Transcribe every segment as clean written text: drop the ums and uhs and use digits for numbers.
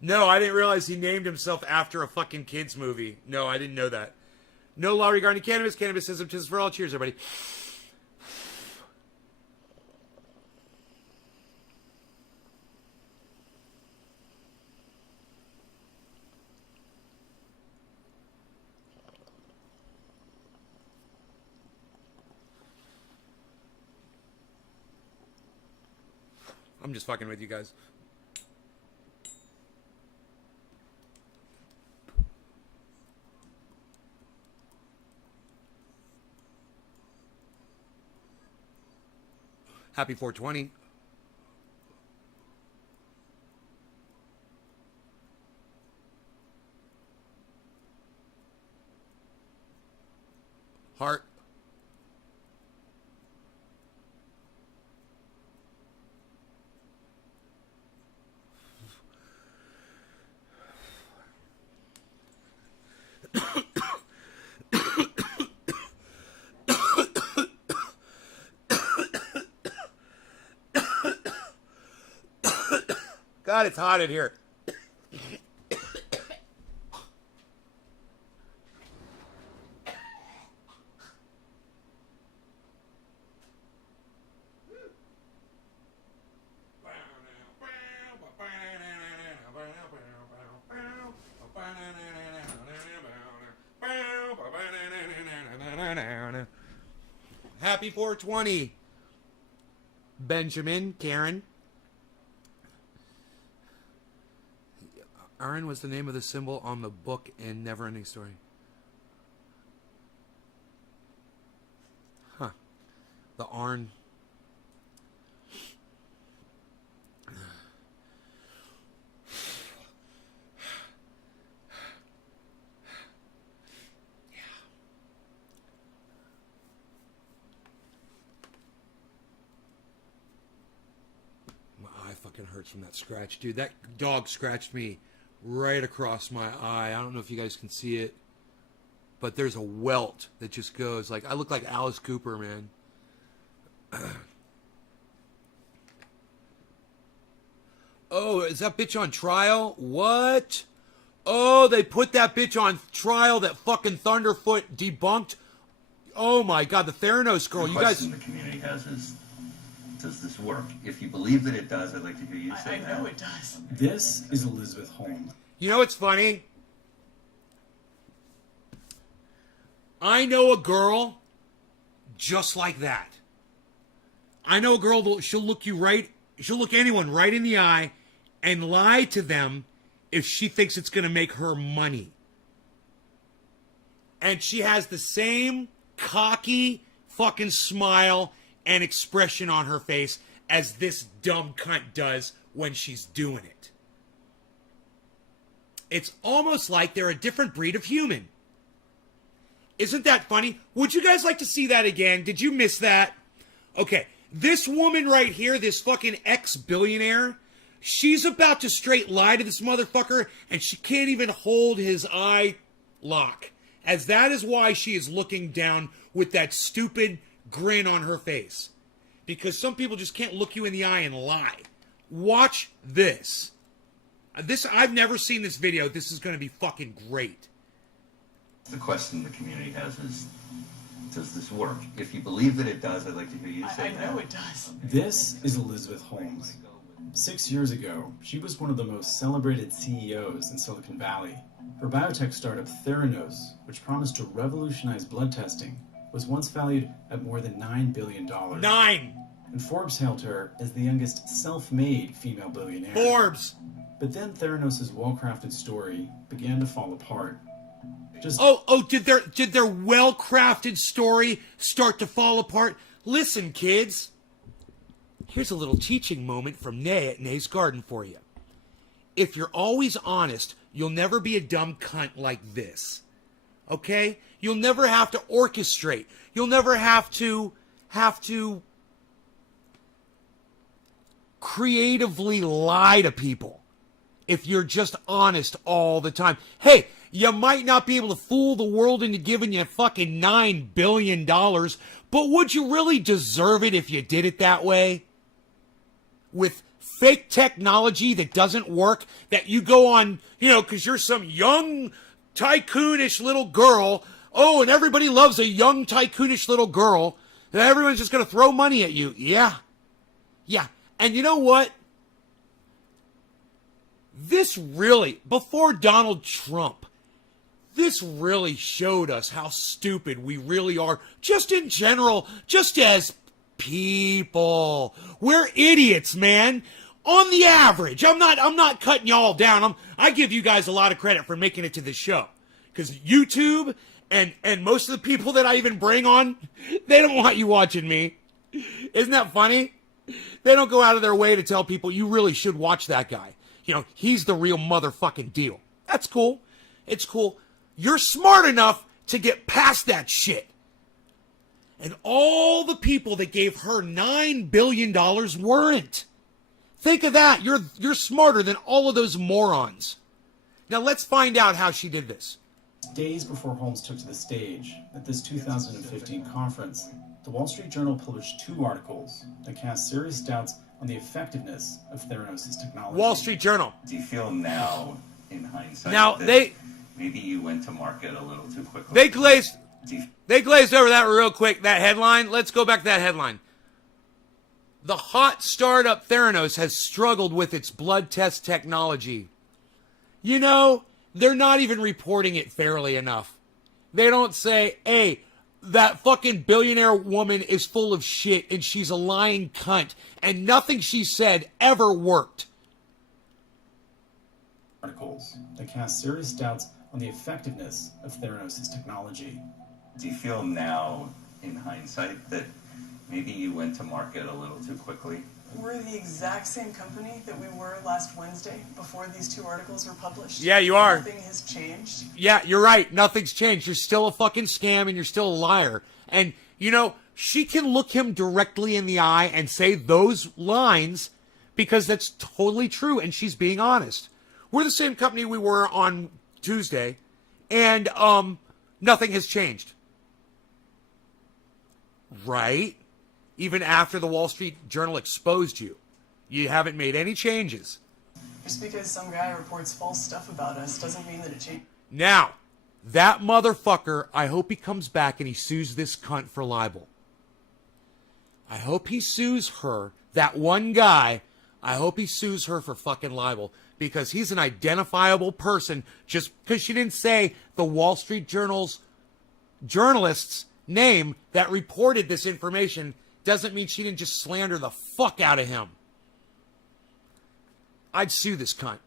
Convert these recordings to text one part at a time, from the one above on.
No, I didn't realize he named himself after a fucking kids movie. No, I didn't know that. No law regarding cannabis. Cannabisism is for all. Cheers, everybody. I'm just fucking with you guys. Happy 420. Heart. God, it's hot in here. Happy 420. Benjamin, Karen. Aaron was the name of the symbol on the book in Neverending Story. Huh. The Arn. My eye fucking hurts from that scratch. Dude, that dog scratched me right across my eye. I don't know if you guys can see it, but there's a welt that just goes like, I look like Alice Cooper, man. Oh, is that bitch on trial? What? Oh, they put that bitch on trial that fucking Thunderfoot debunked. Oh my God, the Theranos girl. The you guys. The community has is, does this work? If you believe that it does, I'd like to hear you say that. I know it does. This is Elizabeth Holmes. You know what's funny? I know a girl just like that. I know a girl that she'll look anyone right in the eye and lie to them if she thinks it's going to make her money. And she has the same cocky fucking smile and expression on her face as this dumb cunt does when she's doing it. It's almost like they're a different breed of human. Isn't that funny? Would you guys like to see that again? Did you miss that? Okay, this woman right here, this fucking ex-billionaire, she's about to straight lie to this motherfucker, and she can't even hold his eye lock. As that is why she is looking down with that stupid grin on her face. Because some people just can't look you in the eye and lie. Watch this. I've never seen this video. This is going to be fucking great. The question the community has is, does this work? If you believe that it does, I'd like to hear you say that. I know it does. This is Elizabeth Holmes. 6 years ago, she was one of the most celebrated CEOs in Silicon Valley. Her biotech startup Theranos, which promised to revolutionize blood testing, was once valued at more than $9 billion. 9! And Forbes hailed her as the youngest self-made female billionaire. Forbes! But then Theranos' well-crafted story began to fall apart. Did their well-crafted story start to fall apart? Listen, kids. Here's a little teaching moment from Nay at Nay's Garden for you. If you're always honest, you'll never be a dumb cunt like this. Okay? You'll never have to orchestrate. You'll never have to creatively lie to people if you're just honest all the time. Hey, you might not be able to fool the world into giving you fucking $9 billion, but would you really deserve it if you did it that way? With fake technology that doesn't work, that you go on, because you're some young, tycoonish little girl. Oh, and everybody loves a young, tycoonish little girl. And everyone's just going to throw money at you. Yeah. And you know what? This really, before Donald Trump, this really showed us how stupid we really are, just in general, just as people. We're idiots, man. On the average. I'm not cutting y'all down. I give you guys a lot of credit for making it to this show. Because YouTube and most of the people that I even bring on, they don't want you watching me. Isn't that funny? They don't go out of their way to tell people you really should watch that guy. He's the real motherfucking deal. That's cool. It's cool. You're smart enough to get past that shit. And all the people that gave her $9 billion weren't. Think of that. You're smarter than all of those morons. Now let's find out how she did this. Days before Holmes took to the stage at this 2015 conference, the Wall Street Journal published 2 articles that cast serious doubts on the effectiveness of Theranos' technology. Wall Street Journal. Do you feel now, in hindsight, that maybe you went to market a little too quickly? They glazed over that real quick, that headline. Let's go back to that headline. The hot startup Theranos has struggled with its blood test technology. They're not even reporting it fairly enough. They don't say, hey, that fucking billionaire woman is full of shit and she's a lying cunt and nothing she said ever worked. Articles that cast serious doubts on the effectiveness of Theranos' technology. Do you feel now, in hindsight, that maybe you went to market a little too quickly? We're the exact same company that we were last Wednesday before these 2 articles were published. Yeah, you are. Nothing has changed. Yeah, you're right. Nothing's changed. You're still a fucking scam and you're still a liar. And, she can look him directly in the eye and say those lines because that's totally true and she's being honest. We're the same company we were on Tuesday and nothing has changed. Right? Even after the Wall Street Journal exposed you. You haven't made any changes. Just because some guy reports false stuff about us doesn't mean that it changed. Now, that motherfucker, I hope he comes back and he sues this cunt for libel. I hope he sues her, that one guy, I hope he sues her for fucking libel. Because he's an identifiable person just because she didn't say the Wall Street Journal's journalist's name that reported this information doesn't mean she didn't just slander the fuck out of him. I'd sue this cunt.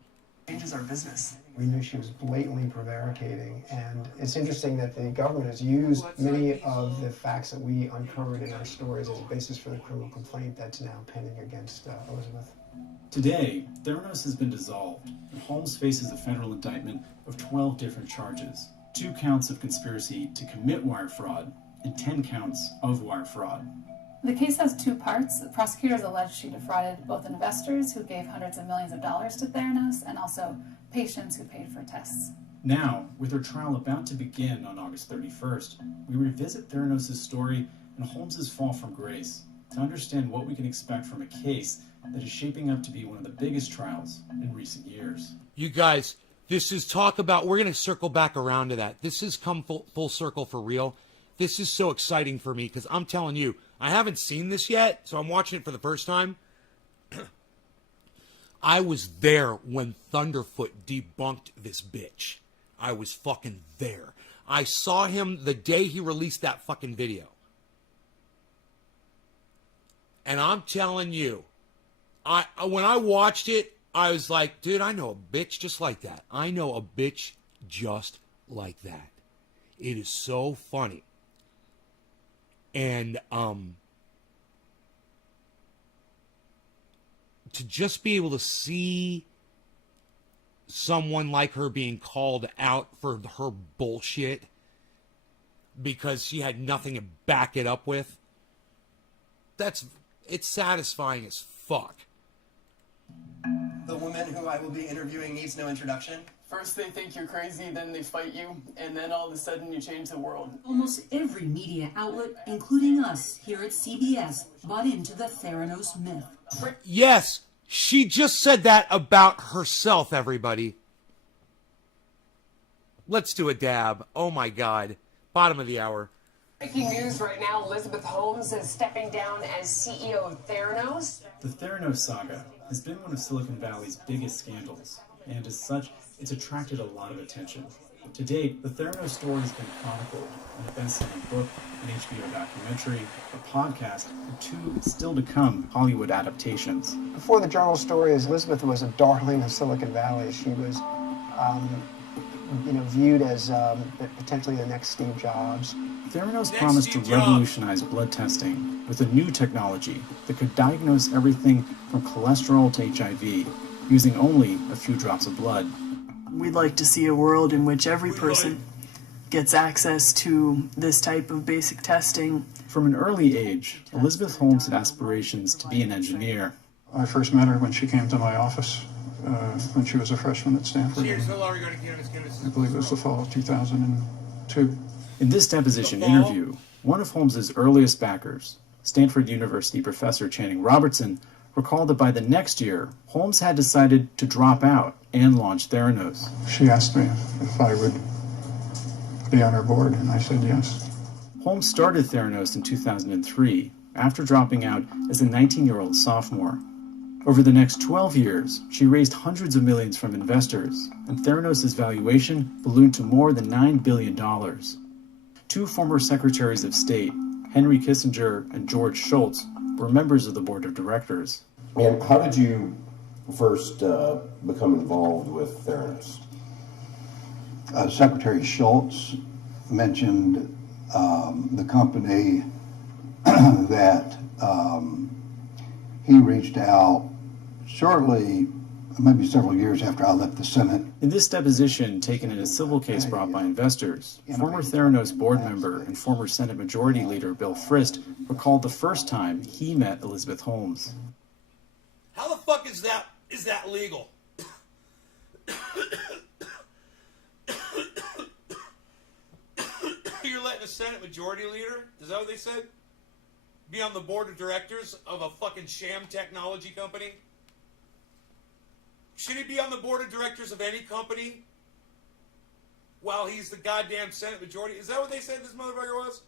Changes our business. We knew she was blatantly prevaricating, and it's interesting that the government has used many of the facts that we uncovered in our stories as a basis for the criminal complaint that's now pending against Elizabeth. Today, Theranos has been dissolved, and Holmes faces a federal indictment of 12 different charges. 2 counts of conspiracy to commit wire fraud, and 10 counts of wire fraud. The case has 2 parts. The prosecutors allege she defrauded both investors who gave hundreds of millions of dollars to Theranos and also patients who paid for tests. Now, with her trial about to begin on August 31st, we revisit Theranos' story and Holmes' fall from grace to understand what we can expect from a case that is shaping up to be one of the biggest trials in recent years. You guys, this is talk about, we're going to circle back around to that. This has come full circle for real. This is so exciting for me because I'm telling you, I haven't seen this yet, so I'm watching it for the first time. I was there when Thunderfoot debunked this bitch. I was fucking there. I saw him the day he released that fucking video. And I'm telling you, when I watched it, I was like, dude, I know a bitch just like that. I know a bitch just like that. It is so funny. And to just be able to see someone like her being called out for her bullshit because she had nothing to back it up with, it's satisfying as fuck. The woman who I will be interviewing needs no introduction. First they think you're crazy, then they fight you, and then all of a sudden you change the world. Almost every media outlet, including us here at CBS, bought into the Theranos myth. Yes, she just said that about herself, everybody. Let's do a dab. Oh my God. Bottom of the hour. Breaking news right now, Elizabeth Holmes is stepping down as CEO of Theranos. The Theranos saga has been one of Silicon Valley's biggest scandals, and as such, it's attracted a lot of attention. To date, the Theranos story has been chronicled in a best-selling book, an HBO documentary, a podcast, and 2 still-to-come Hollywood adaptations. Before the journal stories, Elizabeth was a darling of Silicon Valley. She was, viewed as potentially the next Steve Jobs. Theranos promised to revolutionize blood testing with a new technology that could diagnose everything from cholesterol to HIV using only a few drops of blood. We'd like to see a world in which every person gets access to this type of basic testing. From an early age, Elizabeth Holmes had aspirations to be an engineer. I first met her when she came to my office when she was a freshman at Stanford. I believe it was the fall of 2002. In this deposition interview, one of Holmes's earliest backers, Stanford University professor Channing Robertson, recalled that by the next year, Holmes had decided to drop out and launch Theranos. She asked me if I would be on her board, and I said yes. Holmes started Theranos in 2003, after dropping out as a 19-year-old sophomore. Over the next 12 years, she raised hundreds of millions from investors, and Theranos' valuation ballooned to more than $9 billion. 2 former secretaries of state, Henry Kissinger and George Shultz, were members of the board of directors. And how did you first become involved with Theranos? Secretary Shultz mentioned the company that he reached out shortly, maybe several years after I left the Senate. In this deposition taken in a civil case brought by investors, former Theranos board member and former Senate Majority Leader Bill Frist recalled the first time he met Elizabeth Holmes. How the fuck is that legal? You're letting a Senate Majority Leader, is that what they said? Be on the board of directors of a fucking sham technology company? Should he be on the board of directors of any company while he's the goddamn Senate Majority? Is that what they said this motherfucker was?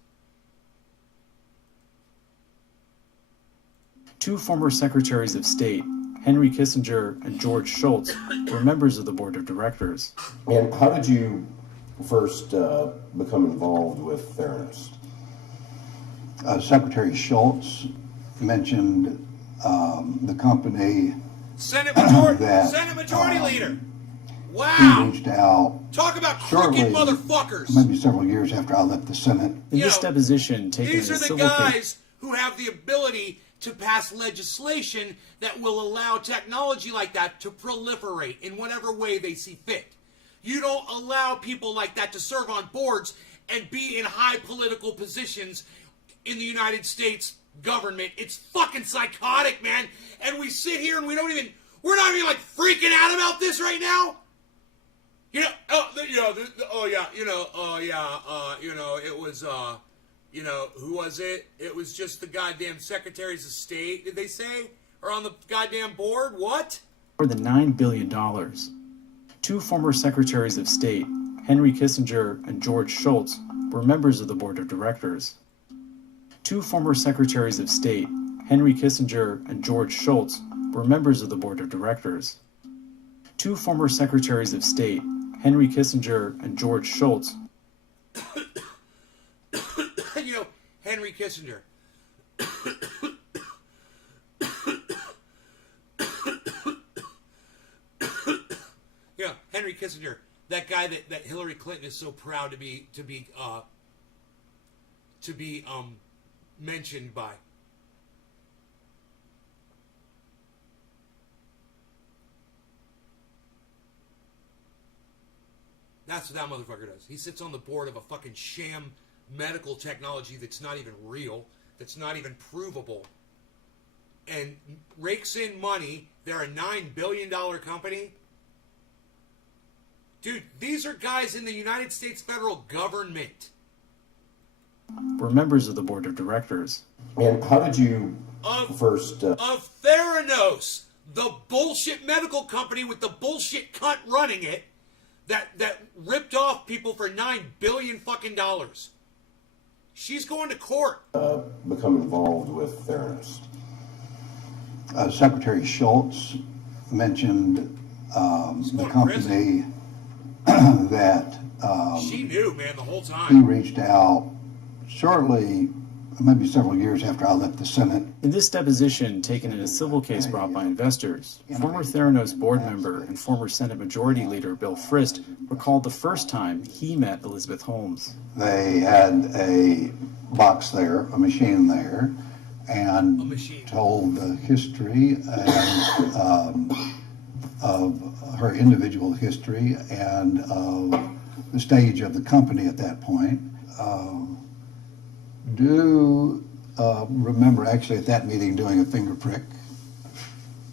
2 former secretaries of state, Henry Kissinger and George Shultz, were members of the board of directors. And how did you first become involved with Theranos? Secretary Shultz mentioned the company Senate Majority, that Senate Majority Leader. he Wow. reached out Talk about shortly, crooked motherfuckers. maybe several years after I left the Senate. In this deposition taken These in are a the civil case, guys who have the ability to pass legislation that will allow technology like that to proliferate in whatever way they see fit. You don't allow people like that to serve on boards and be in high political positions in the United States government. It's fucking psychotic, man. And we sit here and we're not even like freaking out about this right now. It was, who was it? It was just the goddamn secretaries of state, did they say? Or on the goddamn board? What? more than $9 billion. 2 former secretaries of state, Henry Kissinger and George Shultz, were members of the board of directors. 2 former secretaries of state, Henry Kissinger and George Shultz, were members of the board of directors. 2 former secretaries of state, Henry Kissinger and George Shultz. Henry Kissinger. Henry Kissinger, that guy that Hillary Clinton is so proud to be mentioned by. That's what that motherfucker does. He sits on the board of a fucking sham medical technology that's not even real, that's not even provable, and rakes in money. They're a $9 billion company. Dude, these are guys in the United States federal government. We're members of the board of directors. And how did you first... Of Theranos, the bullshit medical company with the bullshit cunt running it, that ripped off people for $9 billion fucking dollars. She's going to court. Become involved with Theranos? Secretary Schultz mentioned the company that she knew, man, the whole time. He reached out shortly, maybe several years after I left the Senate. In this deposition, taken in a civil case brought by investors, former Theranos board member and former Senate Majority Leader Bill Frist recalled the first time he met Elizabeth Holmes. They had a box there, a machine there, and told the history and, of her individual history and of the stage of the company at that point. Remember actually at that meeting doing a finger prick.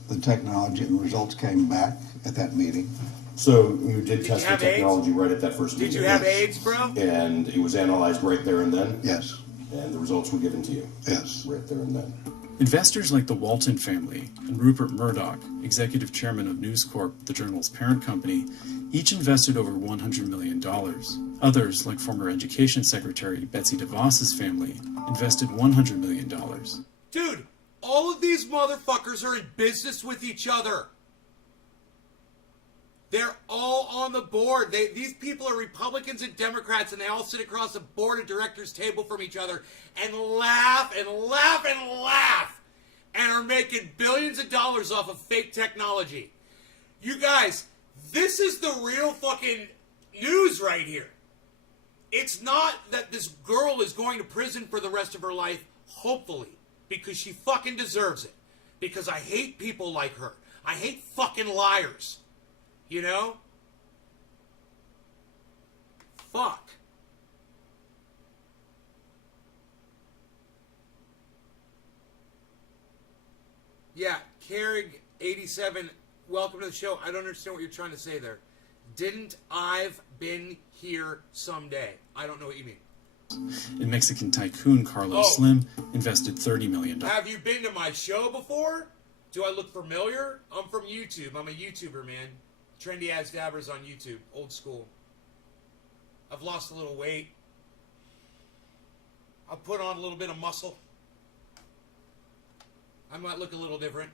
The technology and the results came back at that meeting. So you did test the technology right at that first meeting? Did you have AIDS, bro? And it was analyzed right there and then? Yes. And the results were given to you? Yes. Right there and then? Investors like the Walton family and Rupert Murdoch, executive chairman of News Corp, the journal's parent company, each invested over $100 million. Others, like former Education Secretary Betsy DeVos's family, invested $100 million. Dude, all of these motherfuckers are in business with each other. They're all on the board. These people are Republicans and Democrats, and they all sit across the board of directors table from each other and laugh and laugh and laugh and are making billions of dollars off of fake technology. You guys, this is the real fucking news right here. It's not that this girl is going to prison for the rest of her life, hopefully, because she fucking deserves it. Because I hate people like her. I hate fucking liars. You know? Fuck. Yeah, Carrig87, welcome to the show. I don't understand what you're trying to say there. Didn't I've been here someday? I don't know what you mean. And Mexican tycoon Carlos Slim invested $30 million. Have you been to my show before? Do I look familiar? I'm from YouTube. I'm a YouTuber, man. Trendy Ass Dabbers on YouTube. Old school. I've lost a little weight. I've put on a little bit of muscle. I might look a little different.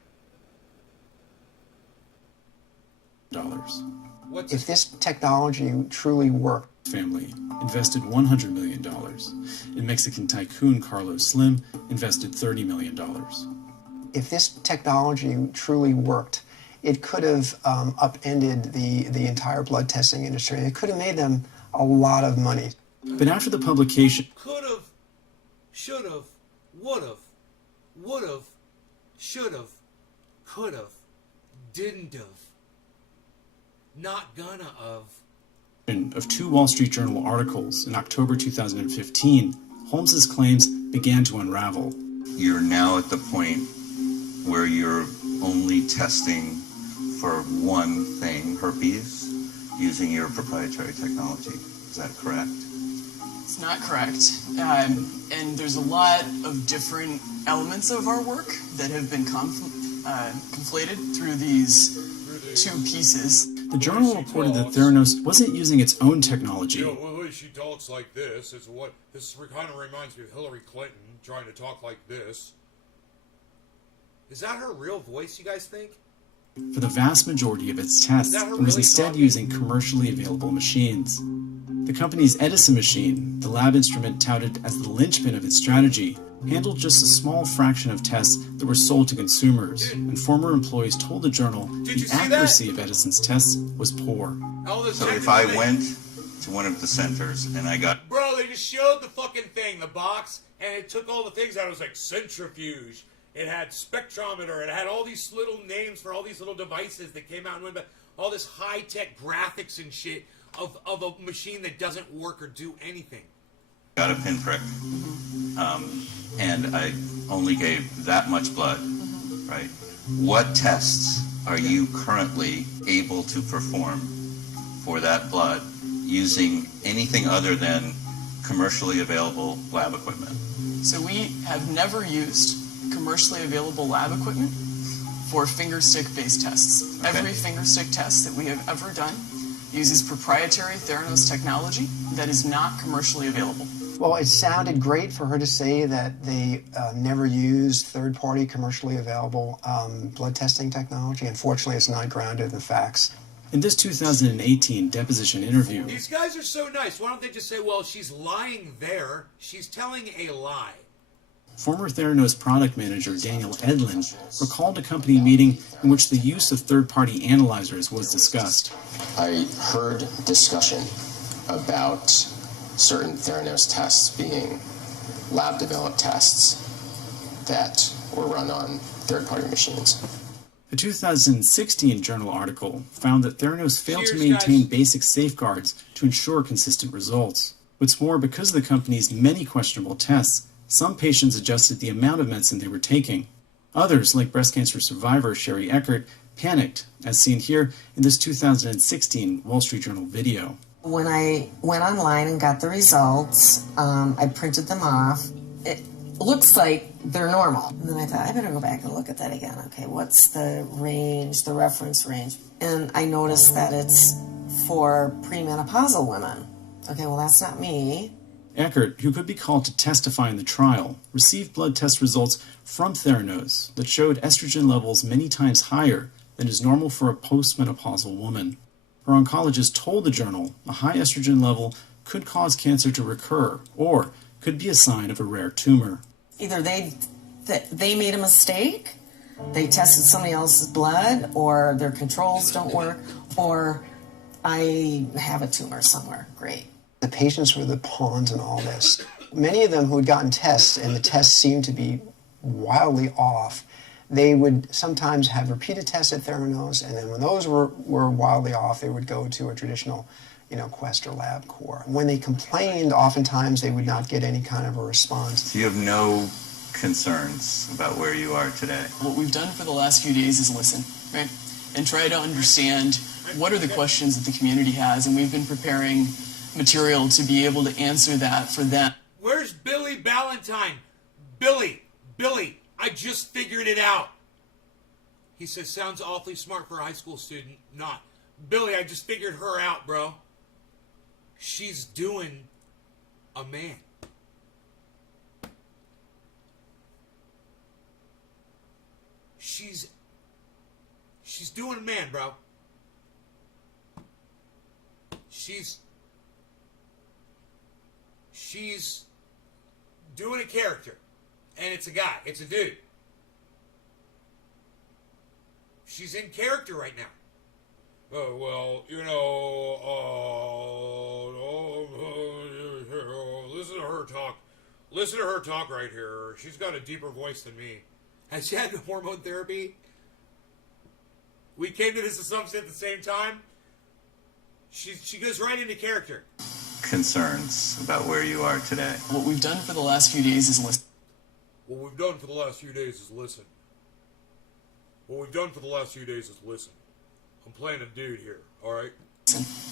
If this technology truly worked, family invested $100 million. And Mexican tycoon Carlos Slim invested $30 million. if this technology truly worked, it could have upended the entire blood testing industry. It could have made them a lot of money. But after the publication... Could have, should have, would have, should have, could have, didn't have, not gonna have. Of two Wall Street Journal articles in October 2015, Holmes's claims began to unravel. You're now at the point where you're only testing for one thing, herpes, using your proprietary technology. Is that correct? It's not correct. And there's a lot of different elements of our work that have been conflated through these two pieces. The journal reported that Theranos wasn't using its own technology. You know, well, the way she talks like this is what this kind of reminds me of Hillary Clinton trying to talk like this. Is that her real voice, you guys think? For the vast majority of its tests, it was instead using commercially available machines. The company's Edison machine, the lab instrument touted as the linchpin of its strategy, handled just a small fraction of tests that were sold to consumers, and former employees told the journal the accuracy of Edison's tests was poor. All those So if technical I things. went to one of the centers and I got Bro, they just showed the fucking thing, the box, and it took all the things out. It was like centrifuge. It had spectrometer. It had all these little names for all these little devices that came out and went back. All this high-tech graphics and shit of a machine that doesn't work or do anything. got a pinprick, and I only gave that much blood, right? What tests are you currently able to perform for that blood using anything other than commercially available lab equipment? So we have never used commercially available lab equipment for fingerstick-based tests. Okay. Every fingerstick test that we have ever done uses proprietary Theranos technology that is not commercially available. Well, it sounded great for her to say that they never used third-party commercially available blood testing technology. Unfortunately, it's not grounded in the facts. In this 2018 deposition interview, These guys are so nice. Why don't they just say, well, she's lying there. She's telling a lie. former Theranos product manager Daniel Edlin recalled a company meeting in which the use of third-party analyzers was discussed. I heard discussion about certain Theranos tests being lab-developed tests that were run on third-party machines. A 2016 journal article found that Theranos failed to Cheers, maintain guys. basic safeguards to ensure consistent results. What's more, because of the company's many questionable tests, some patients adjusted the amount of medicine they were taking. Others, like breast cancer survivor Sherry Eckert, panicked, as seen here in this 2016 Wall Street Journal video. When I went online and got the results, I printed them off. It looks like they're normal. And then I thought, I better go back and look at that again. Okay, what's the range, the reference range? And I noticed that it's for premenopausal women. Okay, well, that's not me. Eckert, who could be called to testify in the trial, received blood test results from Theranos that showed estrogen levels many times higher than is normal for a postmenopausal woman. Her oncologist told the journal a high estrogen level could cause cancer to recur or could be a sign of a rare tumor. Either they made a mistake, they tested somebody else's blood, or their controls don't work, or I have a tumor somewhere. Great. The patients were the pawns in all this. Many of them who had gotten tests, and the tests seemed to be wildly off, they would sometimes have repeated tests at Theranos, and then when those were wildly off, they would go to a traditional, Quest or LabCorp. When they complained, oftentimes they would not get any kind of a response. So you have no concerns about where you are today? What we've done for the last few days is listen, right? And try to understand what are the questions that the community has, and we've been preparing material to be able to answer that for them. Where's Billy Ballantyne? Billy, I just figured it out. He says, sounds awfully smart for a high school student. Not. Billy, I just figured her out, bro. She's doing a man. She's doing a man, bro. She's doing a character. And it's a guy. It's a dude. She's in character right now. Oh, well, listen to her talk. Listen to her talk right here. She's got a deeper voice than me. Has she had hormone therapy? We came to this assumption at the same time. She goes right into character. Concerns about where you are today? What we've done for the last few days is listen. What we've done for the last few days is listen. What we've done for the last few days is listen. I'm playing a dude here, all right?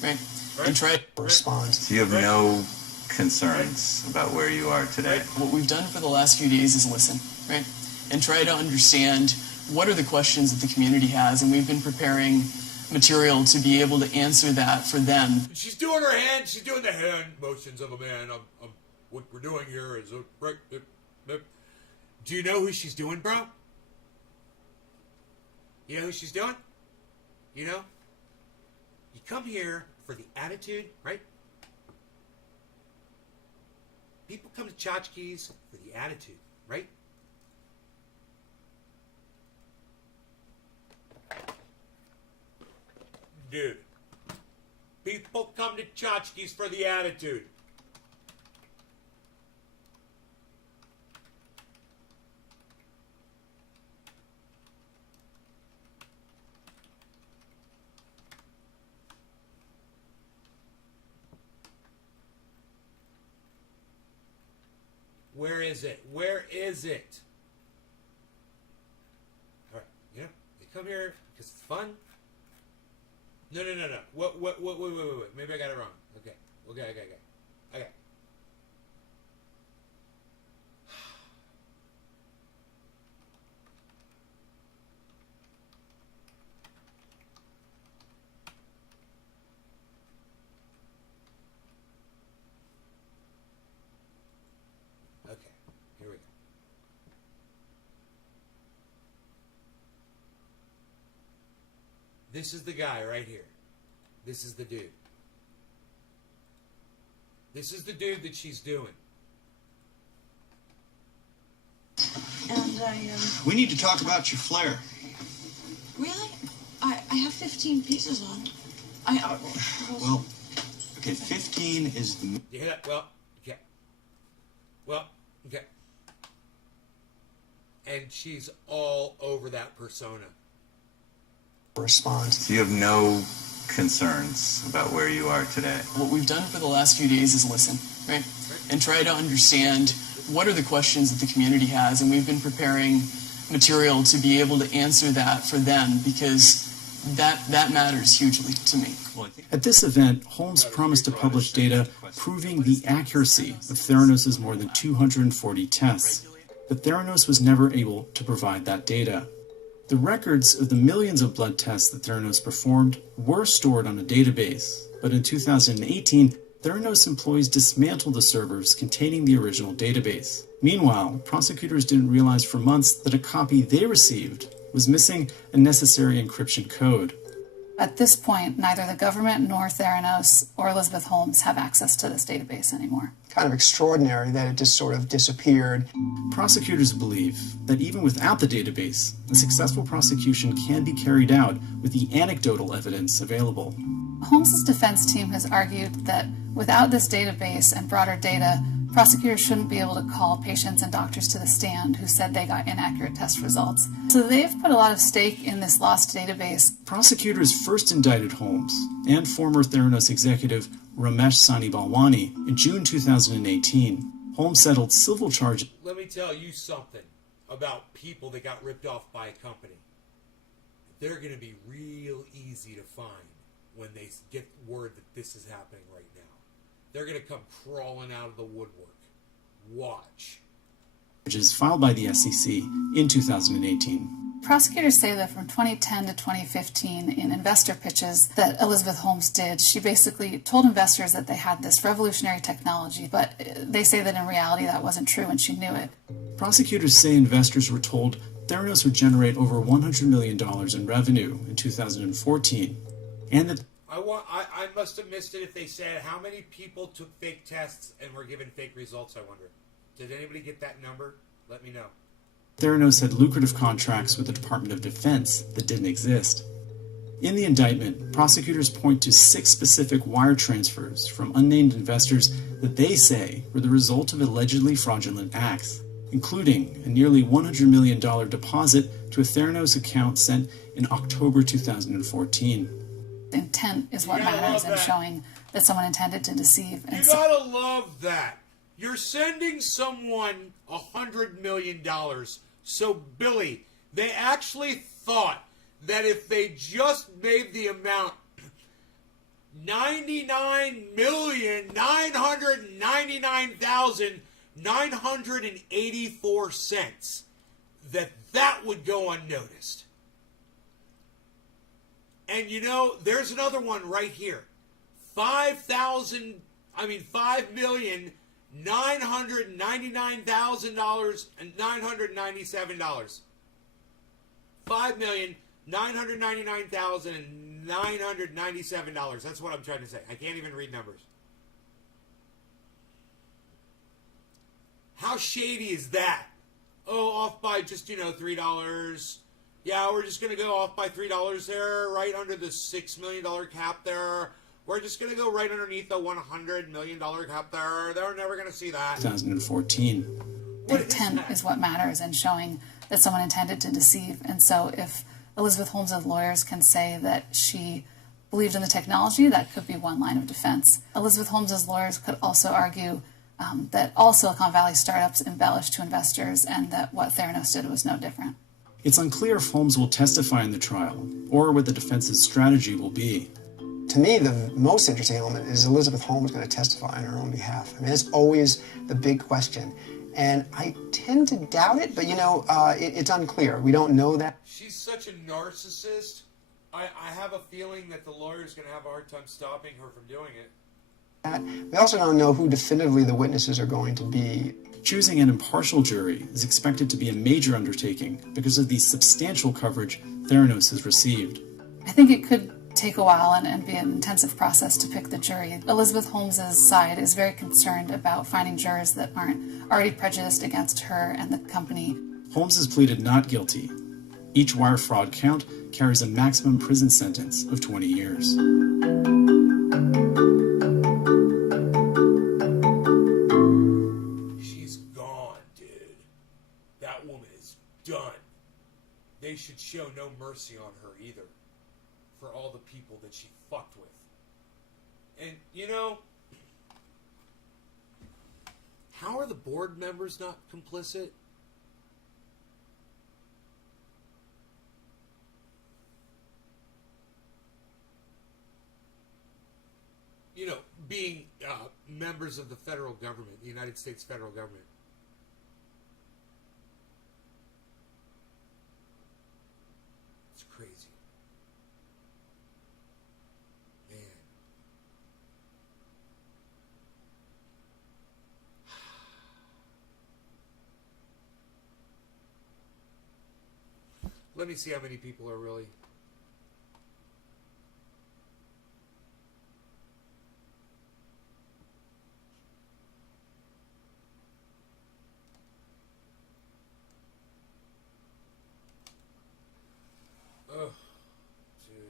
Right? And try to respond. So you have no concerns about where you are today? What we've done for the last few days is listen, right? And try to understand what are the questions that the community has, and we've been preparing material to be able to answer that for them. She's doing her hand. She's doing the hand motions of a man. What we're doing here is right. Do you know who she's doing, bro? You know who she's doing? You know? You come here for the attitude, right? People come to tchotchkes for the attitude, right? Dude. People come to tchotchkes for the attitude. Where is it? Where is it? All right, you know, they come here because it's fun. No. Wait. Maybe I got it wrong. Okay. Okay, here we go. This is the guy right here. This is the dude. This is the dude that she's doing. And We need to talk about your flare. really? I have 15 pieces on. Well, okay, 15 is the... You hear that? Well, okay. And she's all over that persona. Response. So you have no concerns about where you are today? What we've done for the last few days is listen, right? And try to understand what are the questions that the community has, and we've been preparing material to be able to answer that for them, because that matters hugely to me. At this event, Holmes promised to publish data proving the accuracy of Theranos' more than 240 tests, but Theranos was never able to provide that data. The records of the millions of blood tests that Theranos performed were stored on a database, but in 2018, Theranos employees dismantled the servers containing the original database. Meanwhile, prosecutors didn't realize for months that a copy they received was missing a necessary encryption code. At this point, neither the government nor Theranos or Elizabeth Holmes have access to this database anymore. Kind of extraordinary that it just sort of disappeared. Prosecutors believe that even without the database, a successful prosecution can be carried out with the anecdotal evidence available. Holmes' defense team has argued that without this database and broader data, prosecutors shouldn't be able to call patients and doctors to the stand who said they got inaccurate test results. So they've put a lot of stake in this lost database. Prosecutors first indicted Holmes and former Theranos executive Ramesh Sani Balwani in June 2018. Holmes settled civil charges. Let me tell you something about people that got ripped off by a company. They're going to be real easy to find when they get word that this is happening right now. They're going to come crawling out of the woodwork. Watch. Charges filed by the SEC in 2018. Prosecutors say that from 2010 to 2015, in investor pitches that Elizabeth Holmes did, she basically told investors that they had this revolutionary technology, but they say that in reality that wasn't true and she knew it. Prosecutors say investors were told Theranos would generate over $100 million in revenue in 2014, and that I must have missed it if they said how many people took fake tests and were given fake results, I wonder. Did anybody get that number? Let me know. Theranos had lucrative contracts with the Department of Defense that didn't exist. In the indictment, prosecutors point to 6 specific wire transfers from unnamed investors that they say were the result of allegedly fraudulent acts, including a nearly $100 million deposit to a Theranos account sent in October 2014. Intent is what matters in showing that someone intended to deceive. You gotta love that. You're sending someone $100 million. So, Billy, they actually thought that if they just made the amount $99,999,984, that would go unnoticed. And you know, there's another one right here. $5,999,997. $5,999,997. That's what I'm trying to say. I can't even read numbers. How shady is that? Oh, off by just, $3. Yeah, we're just going to go off by $3 there, right under the $6 million cap there. We're just going to go right underneath the $100 million cup there. They're never going to see that. 2014. Intent is what matters in showing that someone intended to deceive. And so if Elizabeth Holmes' lawyers can say that she believed in the technology, that could be one line of defense. Elizabeth Holmes' lawyers could also argue that all Silicon Valley startups embellished to investors and that what Theranos did was no different. It's unclear if Holmes will testify in the trial or what the defense's strategy will be. To me, the most interesting element is Elizabeth Holmes going to testify on her own behalf. I mean, it's always the big question. And I tend to doubt it, but it's unclear. We don't know that. She's such a narcissist. I have a feeling that the lawyer's going to have a hard time stopping her from doing it. We also don't know who definitively the witnesses are going to be. Choosing an impartial jury is expected to be a major undertaking because of the substantial coverage Theranos has received. I think it could take a while and be an intensive process to pick the jury. Elizabeth Holmes' side is very concerned about finding jurors that aren't already prejudiced against her and the company. Holmes has pleaded not guilty. Each wire fraud count carries a maximum prison sentence of 20 years. She's gone, dude. That woman is done. They should show no mercy on her either, for all the people that she fucked with. And, how are the board members not complicit? Being members of the federal government, the United States federal government. It's crazy. Man. Let me see how many people are really... Oh, dude.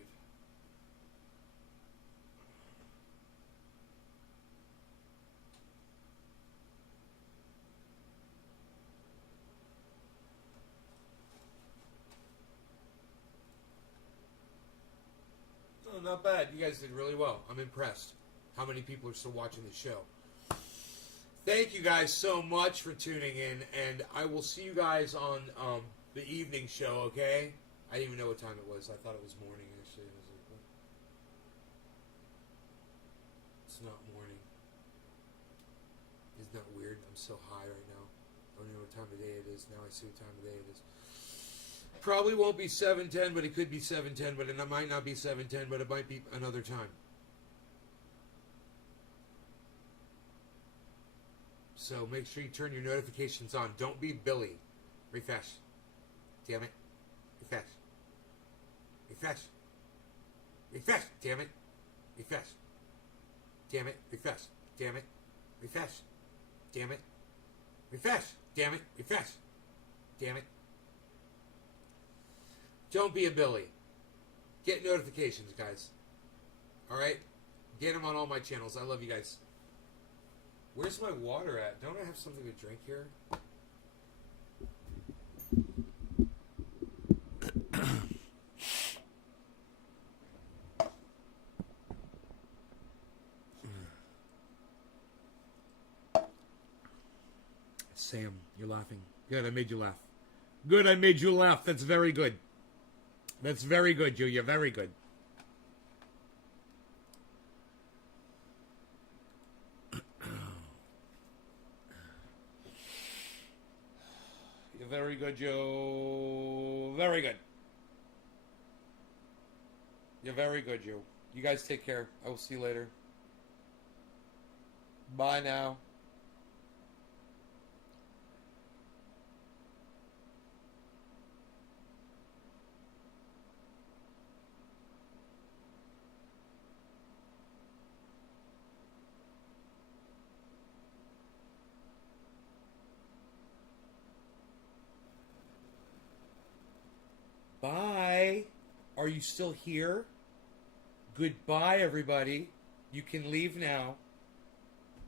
Oh, not bad. You guys did really well. I'm impressed. How many people are still watching the show? Thank you guys so much for tuning in, and I will see you guys on the evening show, okay? I didn't even know what time it was. I thought it was morning, actually. I was like, what? It's not morning. Isn't that weird? I'm so high right now. I don't know what time of day it is. Now I see what time of day it is. Probably won't be 7:10, but it could be 7:10, but it might not be 7:10, but it might be another time. So make sure you turn your notifications on. Don't be Billy. Refresh. Damn it. Refresh. Refresh. Refresh. Damn it. Refresh. Damn it. Refresh. Damn it. Refresh. Damn it. Refresh. Damn it. Refresh. Damn it. Don't be a Billy. Get notifications, guys. Alright? Get them on all my channels. I love you guys. Where's my water at? Don't I have something to drink here? Sam, you're laughing. Good, I made you laugh. Good, I made you laugh. That's very good. That's very good, Julia. Very good. You're very good, Joe. Very good. You're very good, Joe. You guys take care. I will see you later. Bye now. Bye. Are you still here? Goodbye, everybody. You can leave now.